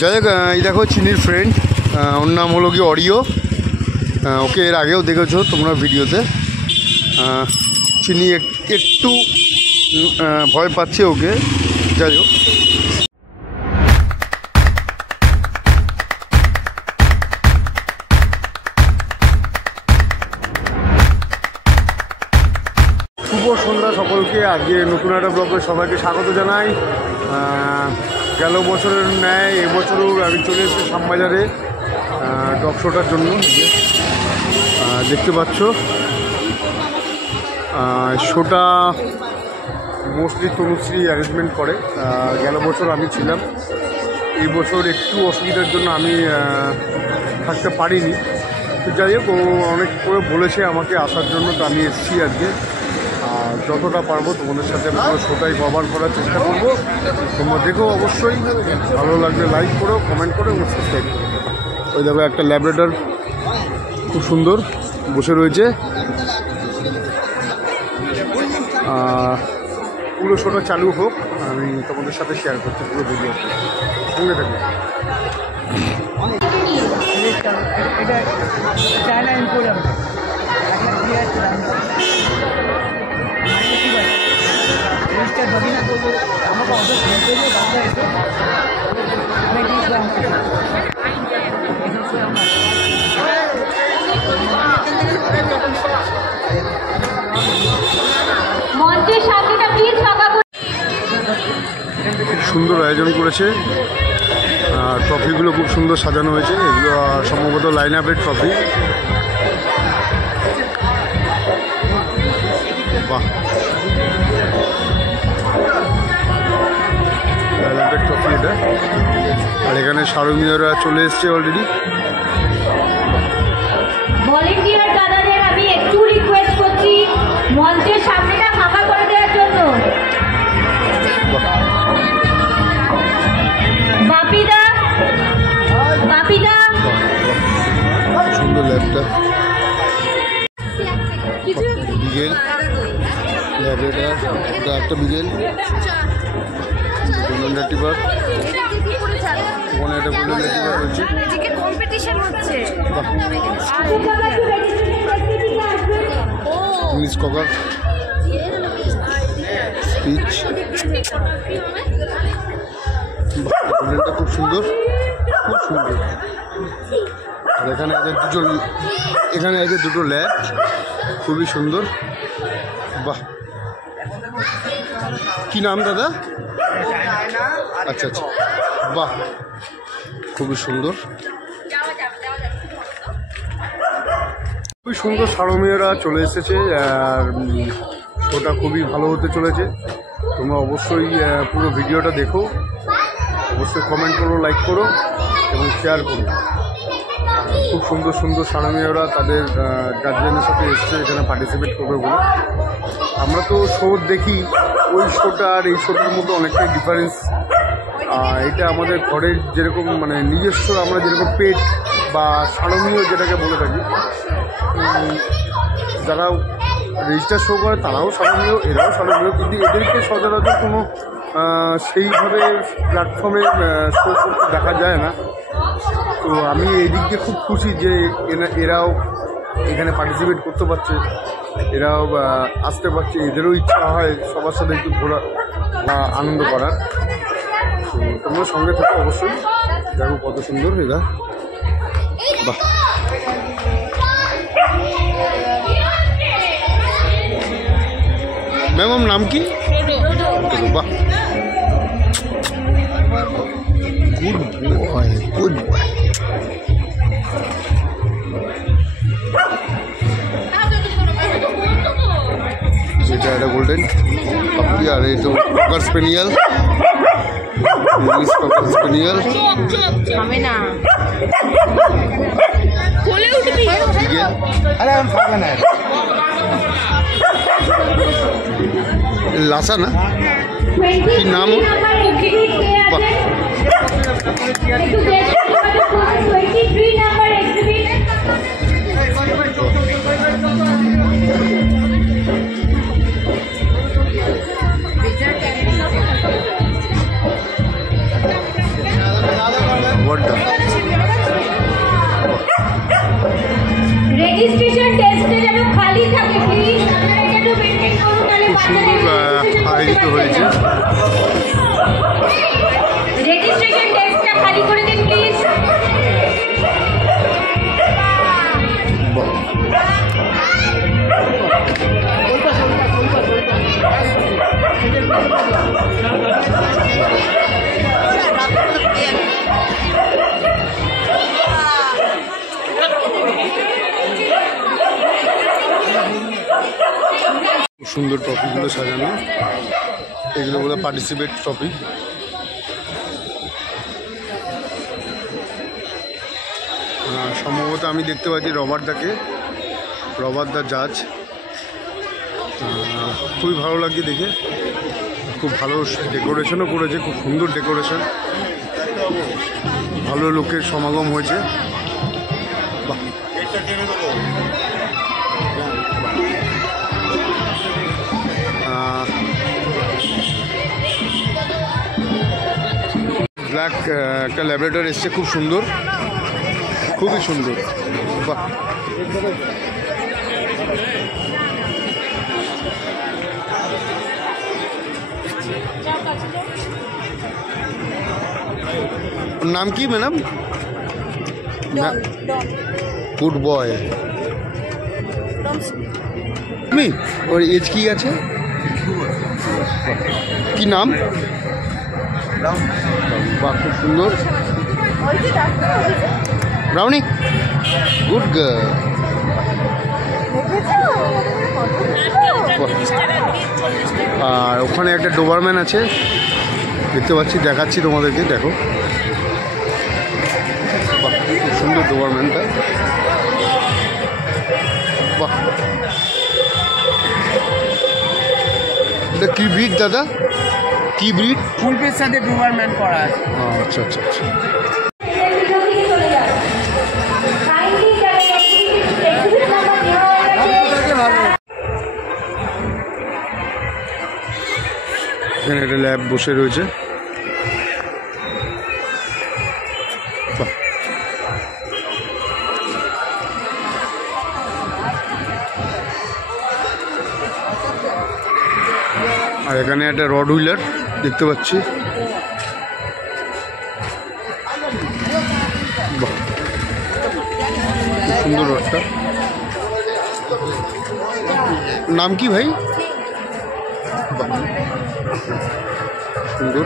যাই হোক, এই দেখো চিনির ফ্রেন্ড, ওর নাম হলো কি অরিও। ওকে এর আগেও দেখেছো তোমরা ভিডিওতে। চিনি একটু ভয় পাচ্ছে ওকে। যাই হোক, শুভ সন্ধ্যা সকলকে। আজকে নতুন একটা ব্লগে সবাইকে স্বাগত জানাই। গেল বছরের ন্যায় এবছরও আমি চলে এসেছি শ্যামবাজারে ডগ শোটার জন্য। দেখতে পাচ্ছ শোটা মোস্টলি তনুশ্রী অ্যারেঞ্জমেন্ট করে। গেল বছর আমি ছিলাম, এই বছর একটু অসুবিধার জন্য আমি থাকতে পারিনি। তো যাই হোক, ও অনেক করে বলেছে আমাকে আসার জন্য, তো আমি এসেছি আজকে। যতটা পারবো তোমাদের সাথে পুরো শোটাই কভার করার চেষ্টা করবো। তোমরা দেখো, অবশ্যই ভালো লাগলে লাইক করো, কমেন্ট করো এবং সাবস্ক্রাইব করো। ওই দেখো একটা ল্যাব্রাডর খুব সুন্দর বসে রয়েছে। পুরো শোটা চালু হোক, আমি তোমাদের সাথে শেয়ার করছি পুরো ভিডিও। সঙ্গে থাকবে। খুব সুন্দর আয়োজন করেছে, ট্রফিগুলো খুব সুন্দর সাজানো হয়েছে। এগুলো সম্ভবত লাইন আপের ট্রফি। বাহ, লাইন আপের ট্রফি এটা। আর এখানে শারমীয়রা চলে এসছে অলরেডি। ভলেন্টিয়ার দাদাদের আমি একটু রিকোয়েস্ট করছি মঞ্চের সামনেটা ফাঁকা করে দেওয়ার জন্য। বাপিদা, বাপিদা, সুন্দর ল্যাবটা। বিগেল ল্যাবরেটার, একটা বিগেল, গোল্ডেন রেটিভার, ওখানে একটা গোল্ডেন রেটিভার রয়েছে। ইংলিশ কভার, স্পিচ, গোল্ডেনটা খুব সুন্দর, খুব সুন্দর। আর এখানে আছে দুটো ল্যাব, খুবই সুন্দর। বাহ, কি নাম দাদা? আচ্ছা আচ্ছা, বাহ, খুবই সুন্দর, খুবই সুন্দর। শারমীয়রা চলে এসেছে আর ওটা খুবই ভালো হতে চলেছে। তোমরা অবশ্যই পুরো ভিডিওটা দেখো, অবশ্যই কমেন্ট করো, লাইক করো এবং শেয়ার করো। খুব সুন্দর সুন্দর শারমীয়রা তাদের গার্জিয়ানের সাথে এসছে এখানে পার্টিসিপেট করবে বলে। আমরা তো শো দেখি, ওই শোটা আর এই শোটার মধ্যে অনেকটাই ডিফারেন্স। এটা আমাদের ঘরের যেরকম মানে নিজস্ব, আমরা যেরকম পেট বা শারমীয় যেটাকে বলে থাকি, যারা রেজিস্টার শো করে তারাও শারমীয়, এরাও শারমীয়, কিন্তু এদেরকে সচরাচর কোনো সেইভাবে প্ল্যাটফর্মে শো করতে দেখা যায় না। তো আমি এই দিক দিয়ে খুব খুশি যে এরাও এখানে পার্টিসিপেট করতে পারছে, এরাও আসতে পারছে। এদেরও ইচ্ছা হয় সবার সাথে একটু ঘোরা বা আনন্দ করার। তো তোমরা সঙ্গে থাকো অবশ্যই, দেখো কত সুন্দর এরা। বাহ, ম্যাম নাম কি? বাহ, গুড বয়, গুড বয়। এটা একটা গোল্ডেন পাপি, আর এই তো ককার স্পেনিয়াল, ইংলিশ ককার স্পেনিয়াল। লাসা না, কি নাম? বাহ, অনুষ্ঠিত হয়েছে। রেজিস্ট্রেশন ডেস্কটা খালি করে দিন প্লিজ। সুন্দর ট্রফিগুলো সাজানো, এগুলো বোধহয় পার্টিসিপেট ট্রফি। সম্ভবত আমি দেখতে পাচ্ছি রবার্ট দা জাজ। খুবই ভালো লাগছে দেখে, খুব ভালো ডেকোরেশনও করেছে, খুব সুন্দর ডেকোরেশন, ভালো লোকের সমাগম হয়েছে। বাহ, ব্ল্যাক একটা ল্যাবরেটর এসছে, খুব সুন্দর, খুবই সুন্দর। বাহ, নাম কি ম্যাডাম? Good boy. তুমি ওর এজ কি আছে, কি নাম? বাহ, খুব সুন্দর। Brownie, good girl. আর ওখানে একটা ডোবারম্যান আছে দেখতে পাচ্ছি, দেখাচ্ছি তোমাদেরকে, দেখো। বাহ, খুব সুন্দর ডোবারম্যানটা। বাহ, এটা কি ব্রিড দাদা, কি ব্রিড? ফুলপের সাথে ডোবারম্যান করা আছে। আচ্ছা আচ্ছা আচ্ছা। এখানে একটা ল্যাব বসে রয়েছে। বাহ, আর এখানে একটা রড হুইলার দেখতে পাচ্ছি। বাহ, খুব সুন্দর রডটা। নাম কি ভাই? বাহ, সুন্দর।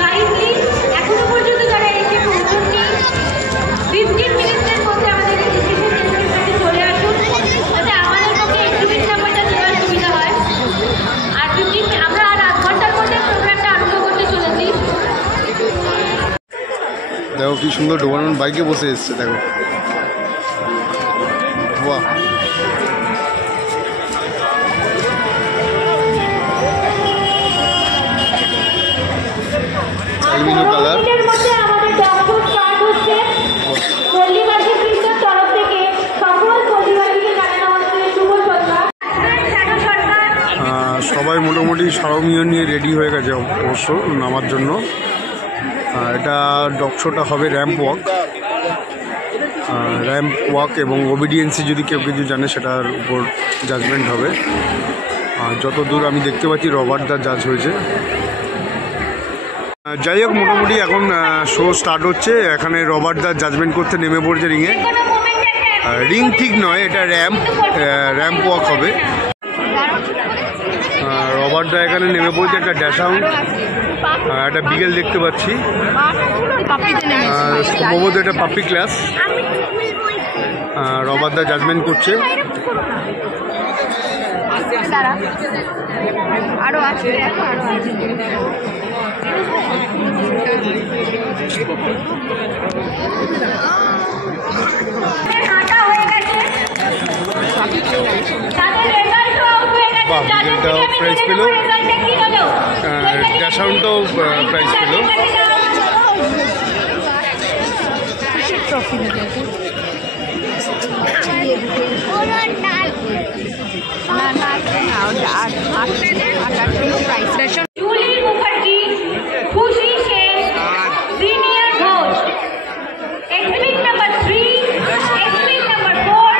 কাইন্ডলি এখনো পর্যন্ত যারা এসে পৌঁছননি 15 মিনিটের মধ্যে আমাদের রেজিস্ট্রেশন ডেস্কের কাছে চলে আসুন, যাতে আমাদের পক্ষে এক্সিবিট নাম্বারটা দেওয়ার সুবিধা হয়। আর 15 আমরা আর আধ ঘন্টার মধ্যে প্রোগ্রামটা আরম্ভ করতে চলেছি। দেখো কি সুন্দর ডোবারম্যান বাইকে বসে এসছে, দেখো। বাহ, অ্যালুমিনিয়াম কালার। এর মধ্যে আমাদের ডক্টর স্টার্ট হচ্ছে। পল্লীবাসী বৃন্দের তরফ থেকে সকল পল্লীবাসীকে জানানো হচ্ছে শুভ সন্ধ্যা। সবাই মোটামুটি সারমীয় নিয়ে রেডি হয়ে গেছে অবশ্য নামার জন্য। এটা ডগ শোটা হবে র্যাম্প ওয়াক এবং ওবিডিয়েন্সি, যদি কেউ কিছু জানে সেটার উপর জাজমেন্ট হবে। যতদূর আমি দেখতে পাচ্ছি রবার্ট দা জাজ হয়েছে। যাই হোক, মোটামুটি এখন শো স্টার্ট হচ্ছে। এখানে রবার্ট দা জাজমেন্ট করতে নেমে পড়ছে রিংয়ে। রিং ঠিক নয়, এটা র্যাম্প ওয়াক হবে। রবার্ট দা এখানে নেমে পড়ছে, একটা ড্যাশাউন্ড, একটা বিগেল দেখতে পাচ্ছি, সম্ভবত এটা পাপ্পি ক্লাস। রবার্ট দা জাজমেন্ট করছে। আরো আছে, বাহ, বিগেলটাও প্রাইজ পেল, ড্যাশাউন্ডটাও প্রাইজ পেল। Julie Mukherjee, Khushi Sheikh, senior Ghosh, exhibit number 3, exhibit number 4,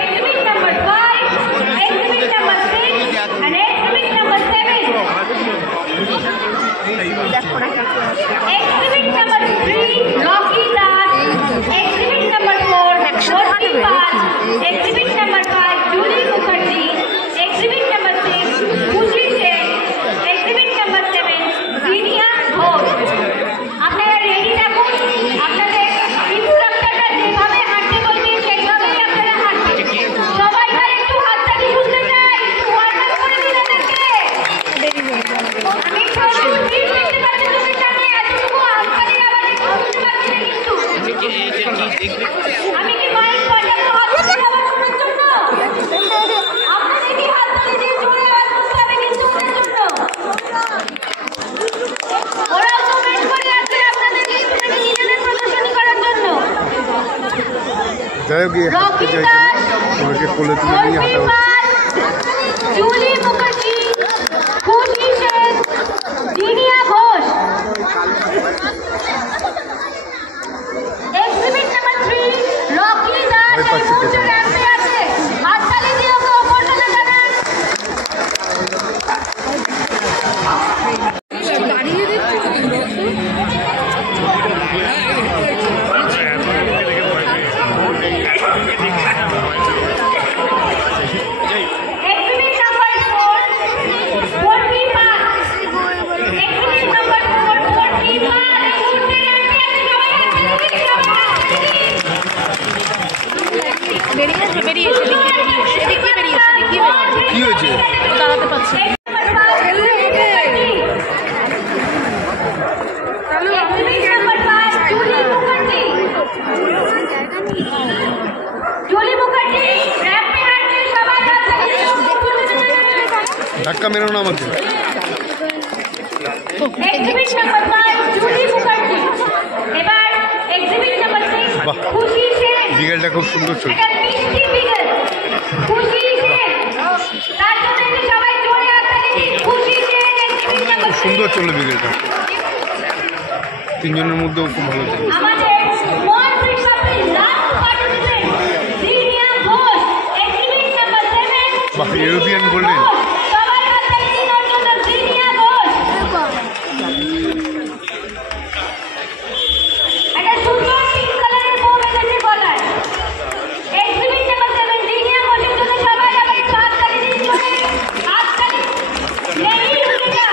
exhibit number 5, exhibit number 6, exhibit number 5 Julie Mukherjee, exhibit number 6 Khushi Sen, exhibit number 7 Zinia Ghosh. আপনারা রেডি থাকুন, আপনাদের ইনস্ট্রাক্টররা যেভাবে হাঁটতে বলবে সেভাবেই আপনারা হাঁটবেন। সবাই আর একটু হাততালি তুলতে চাই, একটু ওয়ার্ম আপ করে দিন এদেরকে। আমি প্রচুর ভিড় দেখতে পাচ্ছি চোখের সামনে, এতটুকু হাততালি আবার একটু তুলতে পারছি না কিন্তু। আমি কি মাইক বাজাবো হাততালি আবার শোনার জন্য? আপনাদের কি হাততালি দিয়ে জোরে আওয়াজ করতে হবে কিন্তু ওদের জন্য? ওরাও তো ওয়েট করে আছে আপনাদেরকে একটুখানি নিজেদের প্রদর্শনী করার জন্য। যাই হোক এই হাঁটতে চাইছে না, ওনাকে কোলে তুলে নিয়ে হাঁটা হচ্ছে। Julie Mukherjee, Khushi Sen, Zinia Ghosh. Exhibit number 3 Rocky Das এই মুহূর্তে র্যাম্পে আছে। হাততালি দিয়ে ওকে ওপরটাতে টানান। Exhibit number 4 40 Mark, exhibit number 4 40 Mark এই মুহূর্তে র্যাম্পে আছে। সবাই হাততালি দিন, সবাই হাততালি দিন। কি হয়েছে? ধাক্কা মেরো না আমাকে। Exhibit number 5 Julie Mukherjee. এবার এক্সিবিট নাম্বার 6 বাহ। খুশি সেন। বিকেলটা খুব সুন্দর চলছে। এটা মিষ্টি বিকেল, খুশি সেন। তার জন্য একটু সবাই জোরে হাততালি দিন। খুশি সেন এক্সিবিট নাম্বার খুব সুন্দর চললো বিকেলটা, তিনজনের মধ্যেও খুব ভালো চলছে। আমাদের স্মল ব্রিক কাপের last participant Zinia Ghosh, exhibit number 7 বাহ, ইউরোপিয়ান গোল্ডেন। সবাই হাততালি দিন ওর জন্য। জিনিয়া ঘোষ একটা সুন্দর পিঙ্ক কালারের বউ বেঁধেছে গলায়। এক্সিবিট নাম্বার 7 জিনিয়া ঘোষের জন্য সবাই আবার একটু হাততালি দিন জোরে। হাততালি नहीं रुकेगा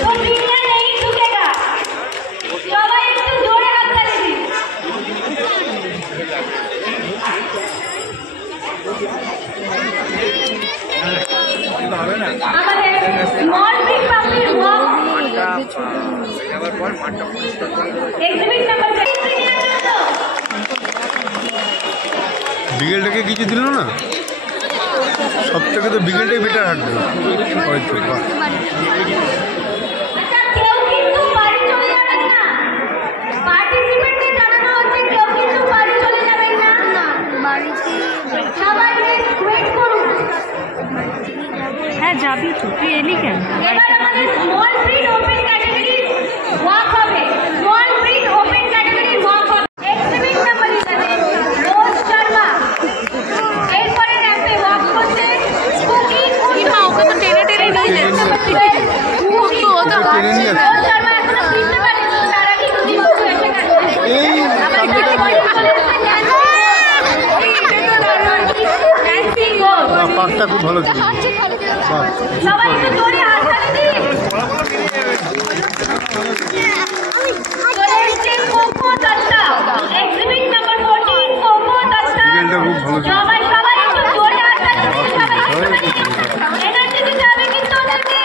तो दुनिया नहीं रुकेगा। সবাই একটু জোরে হাততালি দিন। আমাদের small big public walk exhibit number 7 বিকেলটাকে কিছু দিল না, সব থেকে তো বিকেলটাই বেটার হাঁটবে হয়তো। বাহ। আচ্ছা, কেউ কিন্তু বাড়ি চলে যাবেন না। পার্টিসিপেন্টকে জানানো হচ্ছে কেউ কিন্তু বাড়ি চলে যাবেন না। সবাই ওয়েট করুন। হ্যাঁ যাবি তো, তুই এলি কেন? এবার আমাদের small breed open category walk হবে। Small breed open category walk হবে। Exhibit number 11 Rose Sharma. এরপরে র্যাম্পে ওয়াক করছে কুকি কুকি। ওকে তো টেনে টেনে নিয়ে যাচ্ছে। রোজ শর্মা এখনো ফিরতে পারেনি, তার আগে কুকি কুকি এসে গেছে। আবার কিছু বলে চলে এসেছে ন্যান্সি ঘোষ। পার্কটা খুব ভালো ছিল। বাহ, সবাই একটু জোরে হাততালি দিন। চলে এসেছে Coco Dutta, exhibit number 14 Coco Dutta. বিকেলটা খুব ভালো ছিল। সবাই সবাই একটু জোরে হাততালি দিন। সবাই এনার্জি দিতে হবে কিন্তু ওদেরকে।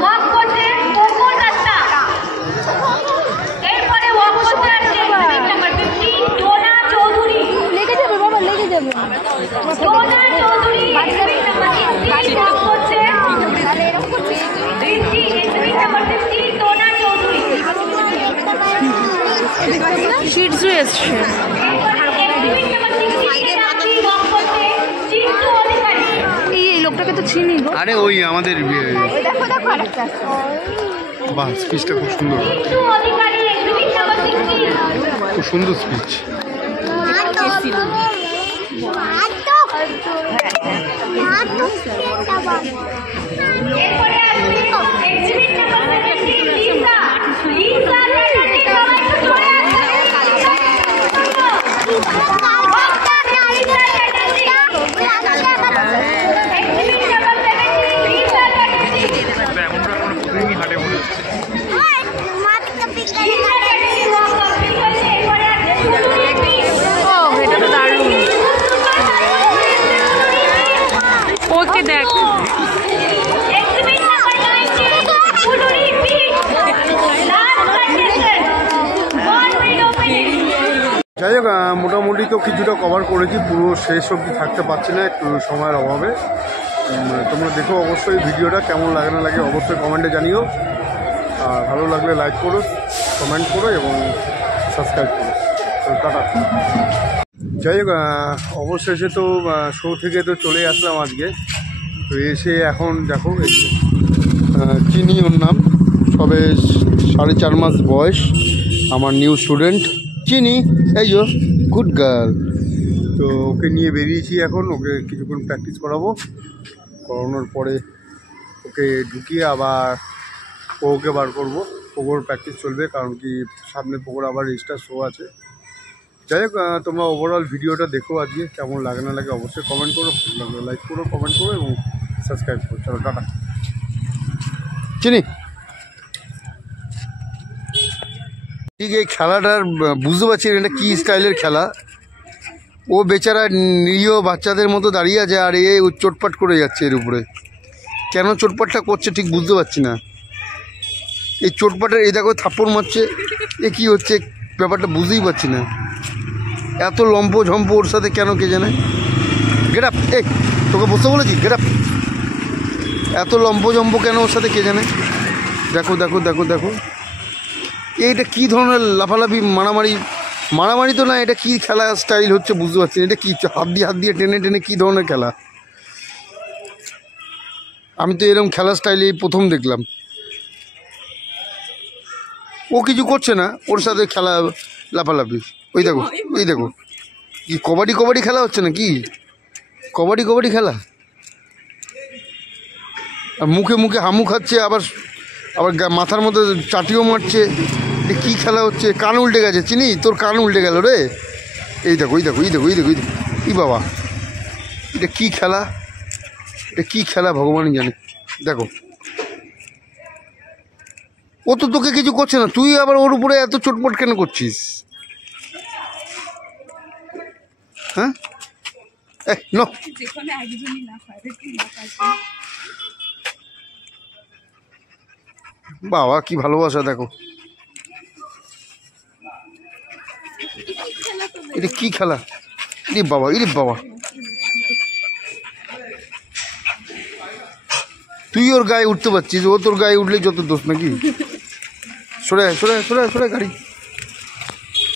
ওয়াক করছে কোকো দত্তা। এরপরে ওয়াক করতে আসছে exhibit number 15 Dona Chowdhury. Dona Chowdhury exhibit number 15 walk করছে। Exhibit number 15 Dona Chowdhury. Shih tzu এসছে। এক্সিবিট নাম্বার 16 এনার্জি ওয়াক করছে চিন্টু অধিকারী। এই লোকটাকে তো চিনি গো। আরে ওই আমাদের বাহ, স্পিচটা খুব সুন্দর, চিন্টু অধিকারী এক্সিবিট নাম্বার 16। খুব সুন্দর স্পিচ। এরপরে আসছে exhibit number 17 Lisa. Lisa Chatterjee. সবাই একটু জোরে হাততালি দিন। মোটামুটি তো কিছুটা কভার করেছি, পুরো শেষ অবধি থাকতে পারছি না একটু সময়ের অভাবে। তোমরা দেখো অবশ্যই ভিডিওটা কেমন লাগে না লাগে অবশ্যই কমেন্টে জানিও। আর ভালো লাগলে লাইক করো, কমেন্ট করো এবং সাবস্ক্রাইব করো। তো টাটা। যাই হোক, অবশেষে তো শো থেকে তো চলে আসলাম আজকে। তো এসে এখন দেখো চিনি, ওর নাম, সবে 4.5 মাস বয়স, আমার নিউ স্টুডেন্ট চিনি, এই যো গুড গার্ল। তো ওকে নিয়ে বেরিয়েছি এখন, ওকে কিছুক্ষণ প্র্যাকটিস করানোর পরে ওকে ঢুকিয়ে আবার ওকে বার করবো। পোগোর প্র্যাকটিস চলবে, কারণ কি সামনে পোগোর আবার রেজিস্টার শো আছে। যাই হোক, তোমরা ওভারঅল ভিডিওটা দেখো আজকে, কেমন লাগে না লাগে অবশ্যই কমেন্ট করো, লাইক করো, কমেন্ট করো এবং সাবস্ক্রাইব করো। চলো টাটা। চিনি ঠিক এই খেলাটার বুঝতে পারছি না এটা কী স্টাইলের খেলা। ও বেচারা নিরীহ বাচ্চাদের মতো দাঁড়িয়ে আছে আর এ চোটপাট করে যাচ্ছে এর উপরে। কেন চোটপাটটা করছে ঠিক বুঝতে পারছি না। এই চোটপাটের এই দেখো থাপ্পড় মারছে, এ কী হচ্ছে ব্যাপারটা বুঝতেই পারছি না। এত লম্প ঝম্প ওর সাথে কেন কে জানে। গেট আপ, এই তোকে বসতে বলেছি, গেট আপ। এত লম্প ঝম্প কেন ওর সাথে কে জানে। দেখো দেখো দেখো দেখো, এইটা কী ধরনের লাফালাফি মারামারি তো না, এটা কী খেলা স্টাইল হচ্ছে বুঝতে পারছি না। এটা কী হাত দিয়ে টেনে টেনে কী ধরনের খেলা। আমি তো এরকম খেলা স্টাইল এই প্রথম দেখলাম। ও কিছু করছে না, ওর সাথে খেলা লাফালাফি। ওই দেখো এই দেখো, কি কবাডি খেলা হচ্ছে না কি, কবাডি খেলা। আর মুখে মুখে হামু খাচ্ছে, আবার মাথার মধ্যে চাটিও মারছে। এটা কী খেলা হচ্ছে। কান উল্টে গেছে চিনি, তোর কান উল্টে গেল রে। এই দেখো এই দেখো এই দেখো এই দেখো এই দেখো, ই বাবা এটা কী খেলা, এটা কী খেলা ভগবানই জানে। দেখো ও তো তোকে কিছু করছে না, তুই আবার ওর উপরে এত চোটপট কেন করছিস। হ্যাঁ নো, বাবা কি ভালোবাসা দেখো। এটা কি খেলা, ইরে বাবা তুই ওর গায়ে উঠতে পারছিস, ও তোর গায়ে উঠলেই যত দোষ নাকি। সরে গাড়ি।